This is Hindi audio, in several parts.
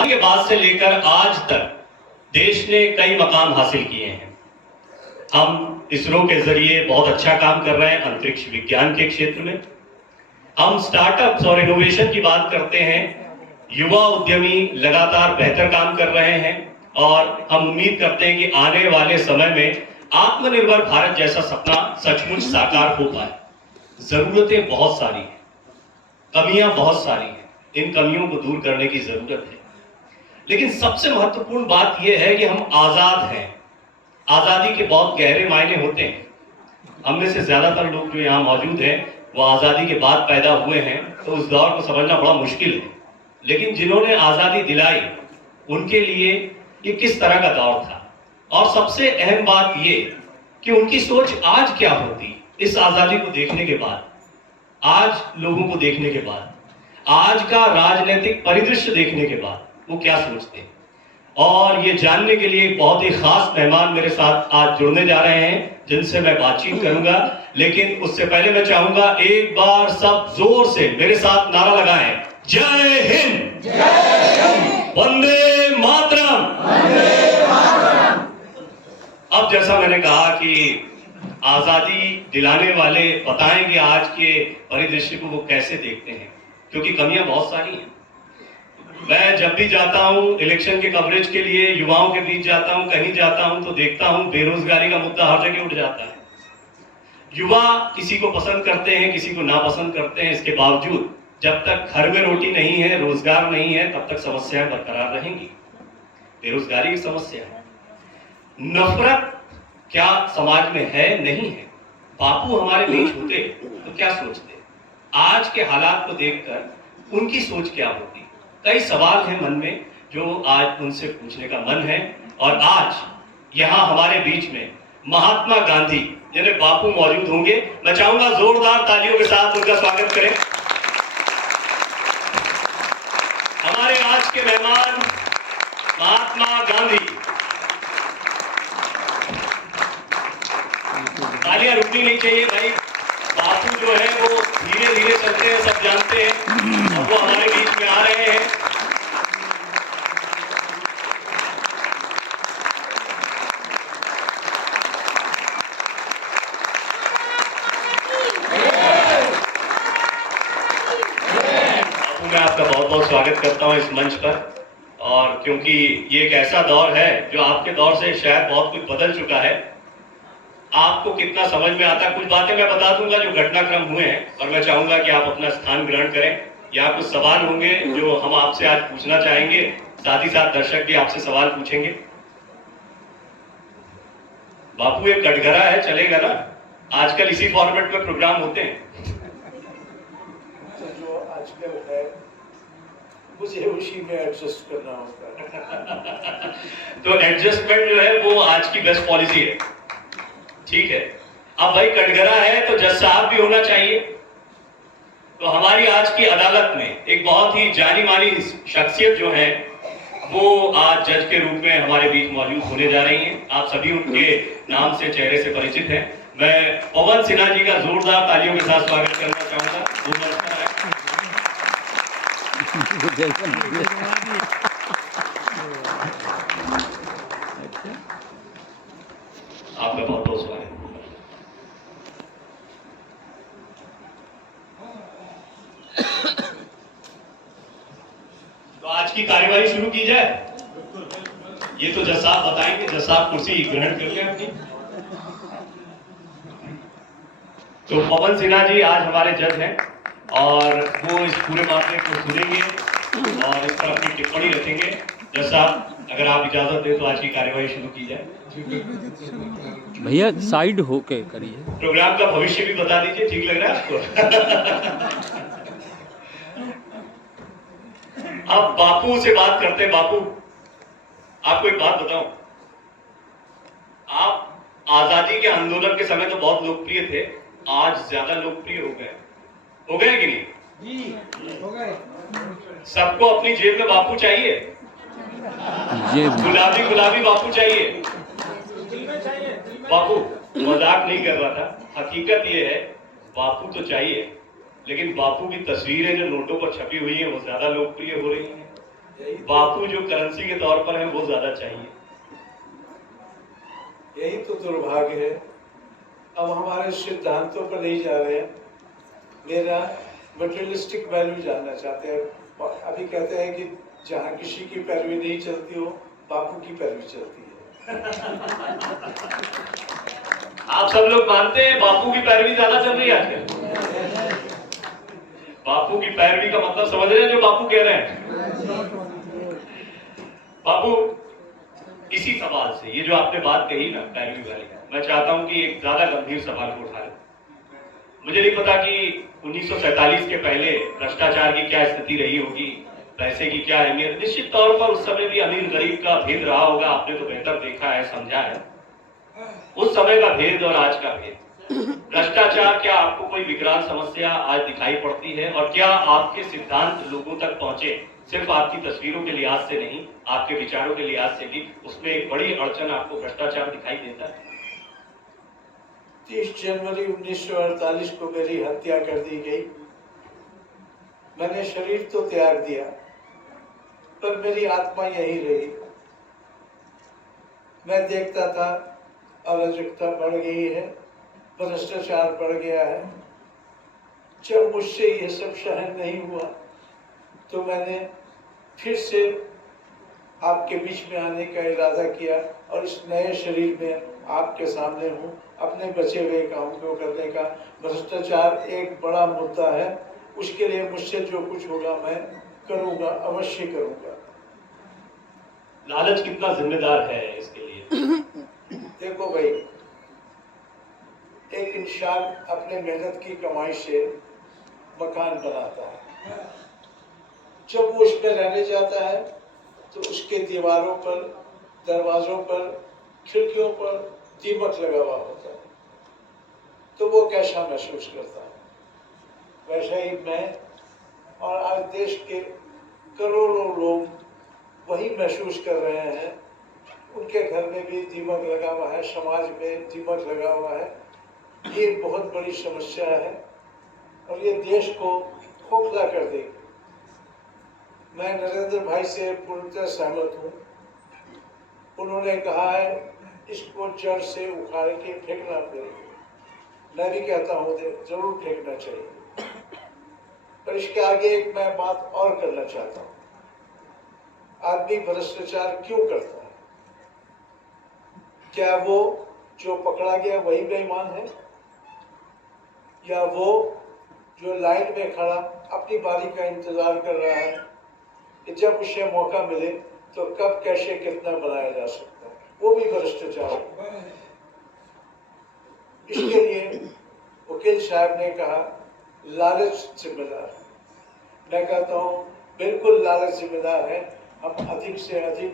के बाद से लेकर आज तक देश ने कई मकाम हासिल किए हैं। हम इसरो के जरिए बहुत अच्छा काम कर रहे हैं अंतरिक्ष विज्ञान के क्षेत्र में। हम स्टार्टअप्स और इनोवेशन की बात करते हैं। युवा उद्यमी लगातार बेहतर काम कर रहे हैं और हम उम्मीद करते हैं कि आने वाले समय में आत्मनिर्भर भारत जैसा सपना सचमुच साकार हो पाए। जरूरतें बहुत सारी हैं, कमियां बहुत सारी हैं, इन कमियों को दूर करने की जरूरत है। लेकिन सबसे महत्वपूर्ण बात यह है कि हम आजाद हैं। आजादी के बहुत गहरे मायने होते हैं। हम में से ज्यादातर लोग जो यहाँ मौजूद हैं वो आजादी के बाद पैदा हुए हैं, तो उस दौर को समझना बड़ा मुश्किल है। लेकिन जिन्होंने आजादी दिलाई उनके लिए ये किस तरह का दौर था, और सबसे अहम बात ये कि उनकी सोच आज क्या होती इस आजादी को देखने के बाद, आज लोगों को देखने के बाद, आज का राजनीतिक परिदृश्य देखने के बाद वो क्या सोचते हैं। और ये जानने के लिए एक बहुत ही खास मेहमान मेरे साथ आज जुड़ने जा रहे हैं जिनसे मैं बातचीत करूंगा। लेकिन उससे पहले मैं चाहूंगा एक बार सब जोर से मेरे साथ नारा लगाएं, जय हिंद, वंदे मातरम। अब जैसा मैंने कहा कि आजादी दिलाने वाले बताएं कि आज के परिदृश्य को वो कैसे देखते हैं, क्योंकि कमियां बहुत सारी हैं। मैं जब भी जाता हूं इलेक्शन के कवरेज के लिए, युवाओं के बीच जाता हूं, कहीं जाता हूं तो देखता हूं बेरोजगारी का मुद्दा हर जगह उठ जाता है। युवा किसी को पसंद करते हैं, किसी को नापसंद करते हैं। इसके बावजूद जब तक घर में रोटी नहीं है, रोजगार नहीं है, तब तक समस्याएं बरकरार रहेंगी। बेरोजगारी की समस्या है, नफरत क्या समाज में है? नहीं है। बापू हमारे बीच होते तो क्या सोचते? आज के हालात को देखकर उनकी सोच क्या होती? कई सवाल हैं मन में जो आज उनसे पूछने का मन है। और आज यहां हमारे बीच में महात्मा गांधी यानी बापू मौजूद होंगे। मैं चाहूंगा जोरदार तालियों के साथ उनका स्वागत करें। हमारे आज के मेहमान महात्मा गांधी। तालियां रुकनी नहीं चाहिए भाई। बापू जो है वो धीरे धीरे चलते हैं, सब जानते हैं, और वो हमारे बीच में आ रहे हैं। बापू मैं आपका बहुत बहुत स्वागत करता हूं इस मंच पर। और क्योंकि ये एक ऐसा दौर है जो आपके दौर से शायद बहुत कुछ बदल चुका है। आपको कितना समझ में आता है, कुछ बातें मैं बता दूंगा जो घटनाक्रम हुए हैं, और मैं चाहूंगा कि आप अपना स्थान ग्रहण करें। यहाँ कुछ सवाल होंगे जो हम आपसे आज पूछना चाहेंगे, साथ ही साथ दर्शक भी आपसे सवाल पूछेंगे। बापू एक कटघरा है, चलेगा ना? आजकल इसी फॉर्मेट में प्रोग्राम होते हैं। जो आजकल है मुझे उसी में एडजस्ट करना होता है। तो एडजस्टमेंट जो है वो आज की बेस्ट पॉलिसी है। ठीक है, अब भाई कटघरा है तो जज साहब भी होना चाहिए। तो हमारी आज की अदालत में एक बहुत ही जानी मानी शख्सियत जो है वो आज जज के रूप में हमारे बीच मौजूद होने जा रही हैं। आप सभी उनके नाम से, चेहरे से परिचित हैं। मैं पवन सिन्हा जी का जोरदार तालियों के साथ स्वागत करना चाहूंगा। वो नमस्कार है। आपका बहुत बहुत स्वागत। तो आज की कार्यवाही शुरू की जाए। ये तो जज साहब बताएंगे। जज साहब कुर्सी ग्रहण कर लें अपनी। तो पवन सिन्हा जी आज हमारे जज हैं और वो इस पूरे मामले को सुनेंगे और इस पर अपनी टिप्पणी रखेंगे। जज साहब अगर आप इजाजत दें तो आज की कार्यवाही शुरू की जाए। भैया साइड होके करिए। प्रोग्राम का भविष्य भी बता दीजिए, ठीक लग रहा है आपको? अब बापू से बात करते हैं। बापू आपको एक बात बताऊं, आप आजादी के आंदोलन के समय तो बहुत लोकप्रिय थे, आज ज्यादा लोकप्रिय हो गए कि नहीं? जी हो गए। सबको अपनी जेब में बापू चाहिए, गुलाबी गुलाबी बापू चाहिए। बापू मजाक नहीं कर रहा था, हकीकत ये है बापू तो चाहिए, लेकिन बापू की तस्वीरें जो नोटों पर छपी हुई हैं वो ज्यादा लोकप्रिय हो रही हैं। बापू जो करेंसी के तौर पर है वो ज्यादा चाहिए। यही तो दुर्भाग्य है। अब हमारे सिद्धांतों पर नहीं जा रहे हैं, मेरा मटेरियलिस्टिक वैल्यू जानना चाहते हैं। अभी कहते हैं कि जहाँ किसी की पैरवी नहीं चलती हो, बापू की पैरवी चलती है। आप सब लोग मानते हैं बापू की पैरवी ज्यादा चल रही है आजकल? बापू की पैरवी का मतलब समझ रहे हैं जो बापू कह रहे हैं? बापू इसी सवाल से, ये जो आपने बात कही ना पैरवी वाली, मैं चाहता हूं कि एक ज्यादा गंभीर सवाल को उठा लें। मुझे नहीं पता कि 1947 के पहले भ्रष्टाचार की क्या स्थिति रही होगी, पैसे की क्या अहमियत। निश्चित तौर पर उस समय भी अमीर गरीब का भेद रहा होगा, आपने तो बेहतर देखा है, समझा है उस समय का भेद और आज का भेद। भ्रष्टाचार क्या आपको कोई विकराल समस्या आज दिखाई पड़ती है? और क्या आपके सिद्धांत लोगों तक पहुंचे सिर्फ आपकी तस्वीरों के लिहाज से नहीं, आपके विचारों के लिहाज से भी उसमें एक बड़ी अड़चन आपको भ्रष्टाचार दिखाई देता है? 30 जनवरी 1948 को मेरी हत्या कर दी गई। मैंने शरीर तो त्याग दिया, पर मेरी आत्मा यही रही। मैं देखता था अराजकता बढ़ गई है, भ्रष्टाचार बढ़ गया है। जब मुझसे ये सब सहन नहीं हुआ तो मैंने फिर से आपके बीच में आने का इरादा किया और इस नए शरीर में आपके सामने हूँ अपने बचे हुए काम को करने का। भ्रष्टाचार एक बड़ा मुद्दा है, उसके लिए मुझसे जो कुछ होगा मैं करूँगा, अवश्य करूँगा। लालच कितना जिम्मेदार है इसके लिए? देखो भाई, एक इंसान अपने मेहनत की कमाई से मकान बनाता है। जब वो उसमें रहने जाता है तो उसके दीवारों पर, दरवाजों पर, खिड़कियों पर दीमक लगा हुआ होता है, तो वो कैसा महसूस करता है। वैसा ही मैं और आज देश के करोड़ों लोग वही महसूस कर रहे हैं। उनके घर में भी दीमक लगा हुआ है, समाज में दीमक लगा हुआ है। ये बहुत बड़ी समस्या है और ये देश को खोखला कर देगी। मैं नरेंद्र भाई से पूर्णतः सहमत हूँ। उन्होंने कहा है इसको जड़ से उखाड़ के फेंकना पड़ेगा। मैं भी कहता हूँ जरूर फेंकना चाहिए, पर इसके आगे एक मैं बात और करना चाहता हूँ। आदमी भ्रष्टाचार क्यों करता है? क्या वो जो पकड़ा गया वही बेईमान है, या वो जो लाइन में खड़ा अपनी बारी का इंतजार कर रहा है कि जब उसे मौका मिले तो कब कैसे कितना बनाया जा सकता है? वो भी भ्रष्टाचार है। इसके लिए वकील साहब ने कहा लालच जिम्मेदार है। मैं कहता हूँ बिल्कुल लालच जिम्मेदार है। हम अधिक से अधिक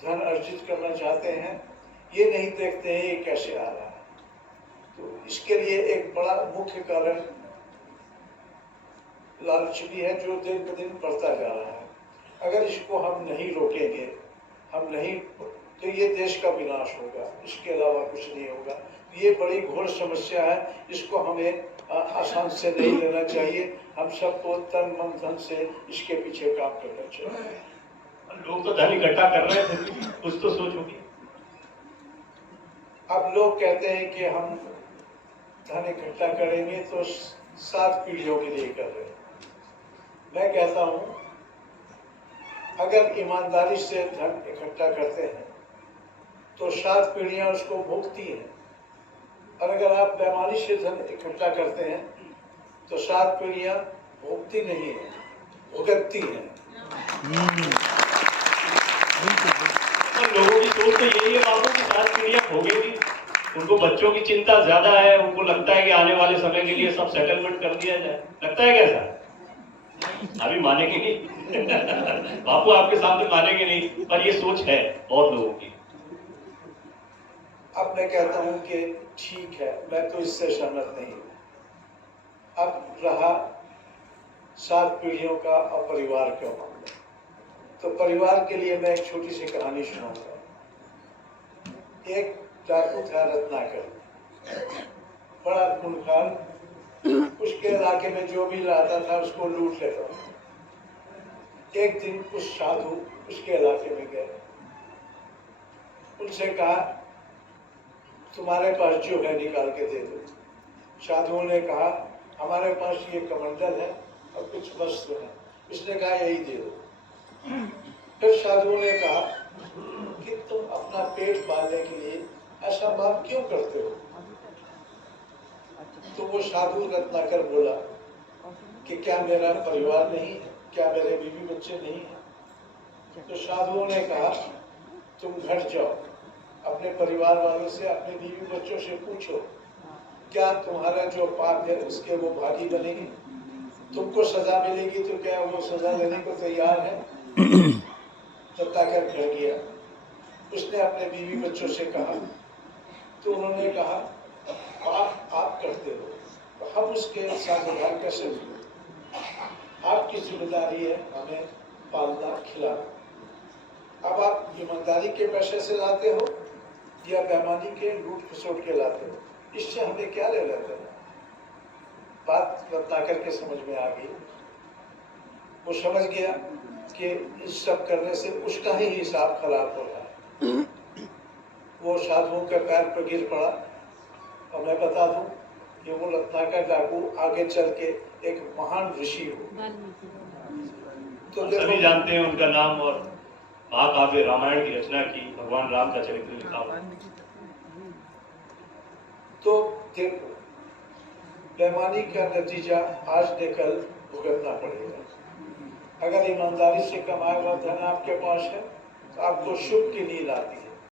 धन अर्जित करना चाहते हैं, ये नहीं देखते हैं ये कैसे आ रहा है। तो इसके लिए एक बड़ा मुख्य कारण लालच भी है जो दिन ब दिन बढ़ता जा रहा है। अगर इसको हम नहीं रोकेंगे, हम नहीं, तो ये देश का विनाश होगा, इसके अलावा कुछ नहीं होगा। ये बड़ी घोर समस्या है, इसको हमें आसान से नहीं लेना चाहिए। हम सबको तन मन धन से इसके पीछे काम करना चाहिए। लोग तो धन इकट्ठा कर रहे हैं, कुछ तो सोच होगी। अब लोग कहते हैं कि हम धन इकट्ठा करेंगे तो 7 पीढ़ियों के लिए कर रहे हैं। मैं कहता हूँ अगर ईमानदारी से धन इकट्ठा करते हैं तो 7 पीढ़ियां उसको भोगती हैं, और अगर आप बेईमानी से धन इकट्ठा करते हैं तो 7 पीढ़ियां भोगती नहीं है, भुगतती हैं। लोगों की सोच तो यही है बाबू की 7 पीढ़ियां भोगेंगी। उनको बच्चों की चिंता ज्यादा है, उनको लगता है कि आने वाले समय के लिए सब सेटलमेंट कर दिया जाए। लगता है कैसा? अभी मानेंगे नहीं बापू आपके सामने मानेंगे नहीं, पर ये सोच है बहुत लोगों की। अब मैं कहता हूं कि ठीक है, मैं तो इससे सहमत नहीं हूं। अब रहा 7 पीढ़ियों का और परिवार का मामला, तो परिवार के लिए मैं एक छोटी सी कहानी सुनाऊंगा। एक डाकू था रत्नाकर, बड़ा खूंखार। उसके इलाके में जो भी लाता था उसको लूट लेता था। एक दिन कुछ साधु उसके इलाके में गए, उनसे कहा तुम्हारे पास जो है निकाल के दे दो। साधुओं ने कहा हमारे पास ये कमंडल है और कुछ वस्त्र है। इसने कहा यही दे दो। फिर साधुओं ने कहा कि तुम अपना पेट पालने के लिए ऐसा बात क्यों करते हो? तो वो साधु रत्नाकर बोला कि क्या मेरा परिवार नहीं है, क्या मेरे बीवी बच्चे नहीं हैं? तो साधुओं ने कहा तुम घर जाओ, अपने परिवार वालों से, अपने बीवी बच्चों से पूछो क्या तुम्हारा जो पाप है उसके वो भागी बनेंगे? तुमको सजा मिलेगी तो क्या वो सजा लेने को तैयार है? रत्नाकर घर गया, उसने अपने बीवी बच्चों से कहा, तो उन्होंने कहा आप करते हो तो हम उसके साझेदार कैसे हुए? आपकी जिम्मेदारी है हमें पालना खिलाना। अब आप ईमानदारी के पैसे से लाते हो या बेईमानी के लूट खसोट के लाते हो, इससे हमें क्या ले लेते हैं? बात रत्नाकर के समझ में आ गई। वो समझ गया कि इस सब करने से उसका ही हिसाब खराब हो रहा है। वो साधुओं के पैर पर गिर पड़ा। और मैं बता दूं कि वो रत्नाकर डाकू आगे चल के एक महान ऋषि हो। तो सभी जानते हैं उनका नाम और महाकाव्य रामायण की रचना की, भगवान राम का चरित्र लिखा हुआ। तो देखो बेईमानी का नतीजा आज न कल भुगतना पड़ेगा। अगर ईमानदारी से कमाया हुआ धन आपके पास है तो आपको सुख की नींद आती है।